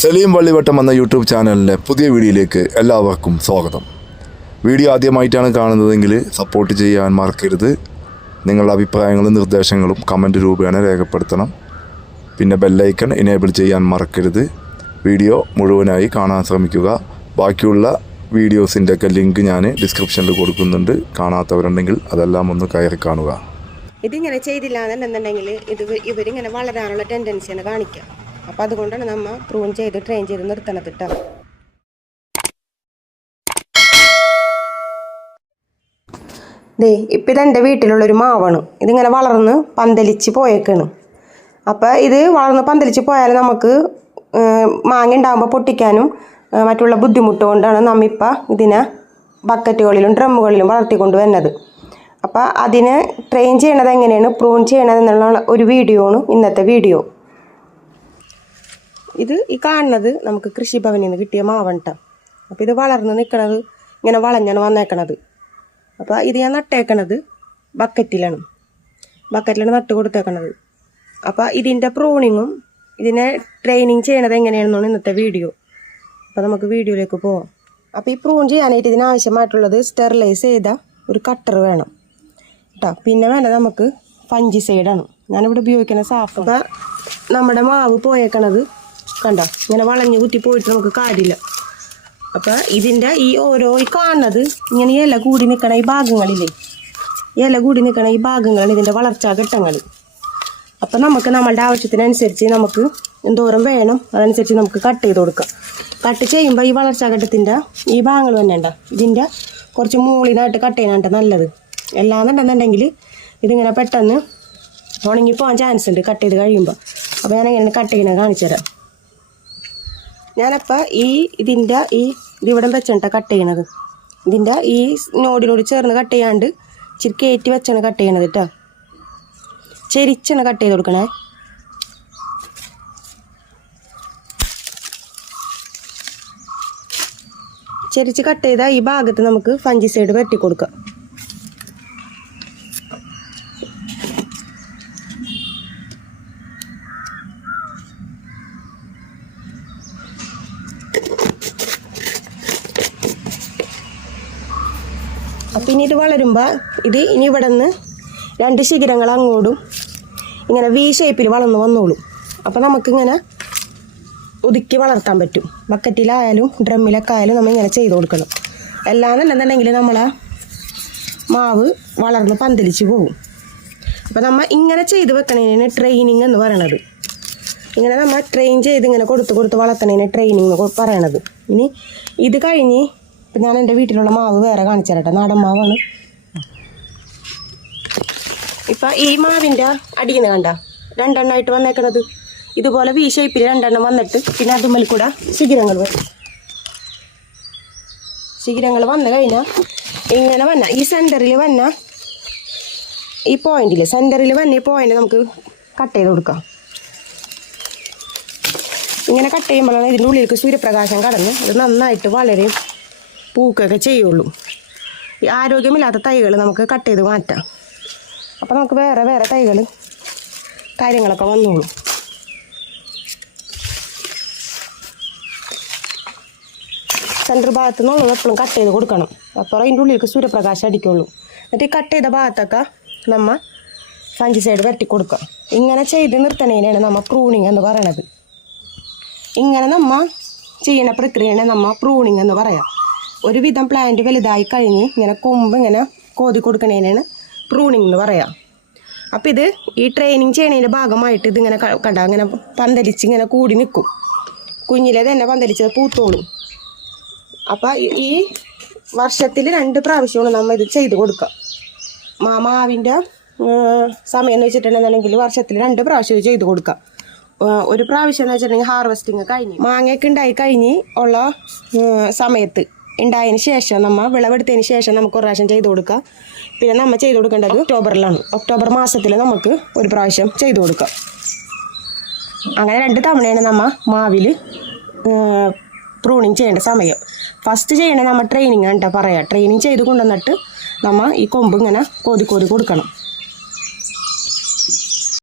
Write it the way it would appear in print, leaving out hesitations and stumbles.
സലീം വള്ളിവട്ടം എന്ന യൂട്യൂബ് ചാനലിൻ്റെ പുതിയ വീഡിയോയിലേക്ക് എല്ലാവർക്കും സ്വാഗതം. വീഡിയോ ആദ്യമായിട്ടാണ് കാണുന്നതെങ്കിൽ സപ്പോർട്ട് ചെയ്യാൻ മറക്കരുത്. നിങ്ങളുടെ അഭിപ്രായങ്ങളും നിർദ്ദേശങ്ങളും കമൻറ്റ് രൂപേണ രേഖപ്പെടുത്തണം. പിന്നെ ബെല്ലൈക്കൺ എനേബിൾ ചെയ്യാൻ മറക്കരുത്. വീഡിയോ മുഴുവനായി കാണാൻ ശ്രമിക്കുക. ബാക്കിയുള്ള വീഡിയോസിൻ്റെയൊക്കെ ലിങ്ക് ഞാൻ ഡിസ്ക്രിപ്ഷനിൽ കൊടുക്കുന്നുണ്ട്. കാണാത്തവരുണ്ടെങ്കിൽ അതെല്ലാം ഒന്ന് കയറി കാണുക. ഇതിങ്ങനെ ചെയ്തില്ല എന്നുണ്ടെങ്കിൽ ഇവരിങ്ങനെ വളരാനുള്ള ടെൻഡൻസിയാണ് കാണിക്കുക. അപ്പം അതുകൊണ്ടാണ് നമ്മൾ പ്രൂൺ ചെയ്ത് ട്രെയിൻ ചെയ്ത് നിർത്തണത് കേട്ടോ. ഇപ്പം ഇതെൻ്റെ വീട്ടിലുള്ളൊരു മാവാണ്. ഇതിങ്ങനെ വളർന്ന് പന്തലിച്ച് പോയേക്കാണ്. അപ്പോൾ ഇത് വളർന്ന് പന്തലിച്ച് പോയാൽ നമുക്ക് മാങ്ങ ഉണ്ടാകുമ്പോൾ പൊട്ടിക്കാനും മറ്റുള്ള ബുദ്ധിമുട്ട് കൊണ്ടാണ് നമ്മിപ്പോൾ ഇതിനെ ബക്കറ്റുകളിലും ഡ്രമ്മുകളിലും വളർത്തിക്കൊണ്ട് വരുന്നത്. അപ്പോൾ അതിനെ ട്രെയിൻ ചെയ്യണത് എങ്ങനെയാണ്, പ്രൂൺ ചെയ്യണത് എന്നുള്ള ഒരു വീഡിയോ ആണ് ഇന്നത്തെ വീഡിയോ. ഇത് ഈ കാണുന്നത് നമുക്ക് കൃഷിഭവനിൽ നിന്ന് കിട്ടിയ മാവണ് കേട്ടോ. അപ്പോൾ ഇത് വളർന്ന് നിൽക്കണത് ഇങ്ങനെ വളഞ്ഞാണ് വന്നേക്കണത്. അപ്പോൾ ഇത് ഞാൻ നട്ടേക്കണത് ബക്കറ്റിലാണ് നട്ട് കൊടുത്തേക്കണത്. അപ്പോൾ ഇതിൻ്റെ പ്രൂണിങ്ങും ഇതിനെ ട്രെയിനിങ് ചെയ്യണത് എങ്ങനെയാണെന്നാണ് ഇന്നത്തെ വീഡിയോ. അപ്പോൾ നമുക്ക് വീഡിയോയിലേക്ക് പോവാം. അപ്പോൾ ഈ പ്രൂൺ ചെയ്യാനായിട്ട് ഇതിനാവശ്യമായിട്ടുള്ളത് സ്റ്റെറിലൈസ് ചെയ്ത ഒരു കട്ടർ വേണം കേട്ടോ. പിന്നെ വേണ്ടത് നമുക്ക് ഫംഗിസൈഡാണ്. ഞാനിവിടെ ഉപയോഗിക്കുന്ന സാഫ്. അപ്പോൾ നമ്മുടെ മാവ് പോയേക്കണത് കണ്ടോ, ഇങ്ങനെ വളഞ്ഞ് കുത്തി പോയിട്ട് നമുക്ക് കാര്യമില്ല. അപ്പോൾ ഇതിൻ്റെ ഈ കാണുന്നത് ഇങ്ങനെ ഇല കൂടി നിൽക്കണ ഈ ഭാഗങ്ങളില്ലേ, ഈ ഭാഗങ്ങളാണ് ഇതിൻ്റെ വളർച്ചാ ഘട്ടങ്ങൾ. അപ്പോൾ നമുക്ക് നമ്മളുടെ ആവശ്യത്തിനനുസരിച്ച് നമുക്ക് എന്തോരം വേണം അതനുസരിച്ച് നമുക്ക് കട്ട് ചെയ്ത് കൊടുക്കാം. കട്ട് ചെയ്യുമ്പോൾ ഈ വളർച്ചാ ഘട്ടത്തിൻ്റെ ഈ ഭാഗങ്ങൾ തന്നെ ഉണ്ടോ, ഇതിൻ്റെ കുറച്ച് മുകളിലായിട്ട് കട്ട് ചെയ്യാനായിട്ട് നല്ലത്. എല്ലാന്നുണ്ടെന്നുണ്ടെങ്കിൽ ഇതിങ്ങനെ പെട്ടെന്ന് ഉണങ്ങിപ്പോകാൻ ചാൻസ് ഉണ്ട് കട്ട് ചെയ്ത് കഴിയുമ്പോൾ. അപ്പോൾ ഞാൻ എങ്ങനെയാണ് കട്ട് ചെയ്യണത് കാണിച്ചു തരാം. ഞാനപ്പോൾ ഇതിവിടം വെച്ചാണ് കട്ട് ചെയ്യണത്. ഇതിൻ്റെ ഈ നോടിനോട് ചേർന്ന് കട്ട് ചെയ്യാണ്ട് ഇച്ചിരി കയറ്റി വെച്ചാണ് കട്ട് ചെയ്യണത് കേട്ടോ. ചെരിച്ചാണ് കട്ട് ചെയ്ത് കൊടുക്കണേ. ചെരിച്ച് കട്ട് ചെയ്താൽ ഈ ഭാഗത്ത് നമുക്ക് ഫംഗിസൈഡ് പറ്റി കൊടുക്കാം. അപ്പം ഇനി ഇത് വളരുമ്പോൾ ഇനി ഇവിടെ നിന്ന് 2 ശിഖരങ്ങൾ അങ്ങോട്ടും ഇങ്ങനെ വി ഷേപ്പിൽ വളർന്ന് വന്നോളും. അപ്പോൾ നമുക്കിങ്ങനെ ഒതുക്കി വളർത്താൻ പറ്റും. ബക്കറ്റിലായാലും ഡ്രമ്മിലൊക്കെ ആയാലും നമ്മൾ ഇങ്ങനെ ചെയ്ത് കൊടുക്കണം. എല്ലാന്നുണ്ടെന്നുണ്ടെങ്കിൽ നമ്മളെ മാവ് വളർന്ന് പന്തലിച്ച് പോകും. അപ്പോൾ നമ്മൾ ഇങ്ങനെ ചെയ്ത് വെക്കണതിന് ട്രെയിനിങ് എന്ന് പറയണത്. ഇങ്ങനെ നമ്മൾ ട്രെയിൻ ചെയ്ത് ഇങ്ങനെ കൊടുത്ത് വളർത്തണതിന് ട്രെയിനിങ് എന്ന് പറയണത്. ഇനി ഇത് കഴിഞ്ഞ് ഇപ്പം ഞാൻ എൻ്റെ വീട്ടിലുള്ള മാവ് വേറെ കാണിച്ചു തരട്ടെ. നാടൻ മാവാണ്. ഇപ്പം ഈ മാവിൻ്റെ അടിയിൽ നിന്ന് കണ്ട 2 എണ്ണമായിട്ട് വന്നേക്കണത്. ഇതുപോലെ വി ഷേപ്പിൽ 2 എണ്ണം വന്നിട്ട് പിന്നെ അതുമ്മൽ കൂടെ ശിഖരങ്ങൾ വരും. ശിഖരങ്ങൾ വന്നു കഴിഞ്ഞാൽ ഇങ്ങനെ വന്ന ഈ സെൻറ്ററിൽ വന്ന ഈ സെൻറ്ററിൽ വന്ന ഈ പോയിൻ്റ് നമുക്ക് കട്ട് ചെയ്ത് കൊടുക്കാം. ഇങ്ങനെ കട്ട് ചെയ്യുമ്പോഴാണ് ഇതിൻ്റെ ഉള്ളിലേക്ക് സൂര്യപ്രകാശം കടന്ന് അത് നന്നായിട്ട് വളരെയും പൂക്കൊക്കെ ചെയ്യുള്ളൂ. ഈ ആരോഗ്യമില്ലാത്ത തൈകൾ നമുക്ക് കട്ട് ചെയ്ത് മാറ്റാം. അപ്പോൾ നമുക്ക് വേറെ തൈകൾ കാര്യങ്ങളൊക്കെ വന്നോളൂ. സെൻറ്റർ ഭാഗത്തു നിന്നുള്ളത് എപ്പോഴും കട്ട് ചെയ്ത് കൊടുക്കണം. അപ്പോൾ അതിൻ്റെ ഉള്ളിലേക്ക് സൂര്യപ്രകാശം അടിക്കുള്ളൂ. എന്നിട്ട് ഈ കട്ട് ചെയ്ത ഭാഗത്തൊക്കെ നമ്മൾ ഫംഗിസൈഡ് വെട്ടി കൊടുക്കാം. ഇങ്ങനെ ചെയ്ത് നിർത്തണേനാണ് നമ്മൾ പ്രൂണിങ് എന്ന് പറയണത്. ഇങ്ങനെ നമ്മൾ ചെയ്യുന്ന പ്രക്രിയയാണ് നമ്മൾ പ്രൂണിങ് എന്ന് പറയാം. ഒരുവിധം പ്ലാന്റ് വലുതായി കഴിഞ്ഞ് ഇങ്ങനെ കൊമ്പ് ഇങ്ങനെ കോതി കൊടുക്കണേനാണ് പ്രൂണിങ് എന്ന് പറയാം. അപ്പോൾ ഇത് ഈ ട്രെയിനിങ് ചെയ്യണതിൻ്റെ ഭാഗമായിട്ട് ഇതിങ്ങനെ കണ്ട അങ്ങനെ പന്തലിച്ച് ഇങ്ങനെ കൂടി നിൽക്കും. കുഞ്ഞിലെ തന്നെ പന്തലിച്ചത് പൂത്തോളും. അപ്പോൾ ഈ വർഷത്തിൽ 2 പ്രാവശ്യമാണ് നമ്മൾ ഇത് ചെയ്ത് കൊടുക്കുക. മാവിൻ്റെ സമയം എന്ന് വെച്ചിട്ടുണ്ടെന്നുണ്ടെങ്കിൽ വർഷത്തിൽ 2 പ്രാവശ്യം ചെയ്ത് കൊടുക്കുക. ഒരു പ്രാവശ്യം എന്ന് വെച്ചിട്ടുണ്ടെങ്കിൽ ഹാർവെസ്റ്റിങ് കഴിഞ്ഞ് മാങ്ങയൊക്കെ ഉണ്ടായി കഴിഞ്ഞ് ഉള്ള സമയത്ത് ഉണ്ടായതിന് ശേഷം നമ്മൾ വിളവെടുത്തതിന് ശേഷം നമുക്ക് 1 പ്രാവശ്യം ചെയ്ത് കൊടുക്കുക. പിന്നെ നമ്മൾ ചെയ്ത് കൊടുക്കേണ്ടത് ഒക്ടോബറിലാണ്. ഒക്ടോബർ മാസത്തിൽ നമുക്ക് 1 പ്രാവശ്യം ചെയ്ത് കൊടുക്കാം. അങ്ങനെ 2 തവണയാണ് നമ്മൾ മാവിൽ പ്രൂണിങ് ചെയ്യേണ്ട സമയം. ഫസ്റ്റ് ചെയ്യണേ നമ്മൾ ട്രെയിനിങ് ആണ് കേട്ടോ പറയാം. ട്രെയിനിങ് ചെയ്ത് കൊണ്ടുവന്നിട്ട് നമ്മൾ ഈ കൊമ്പ് ഇങ്ങനെ കോതി കൊടുക്കണം.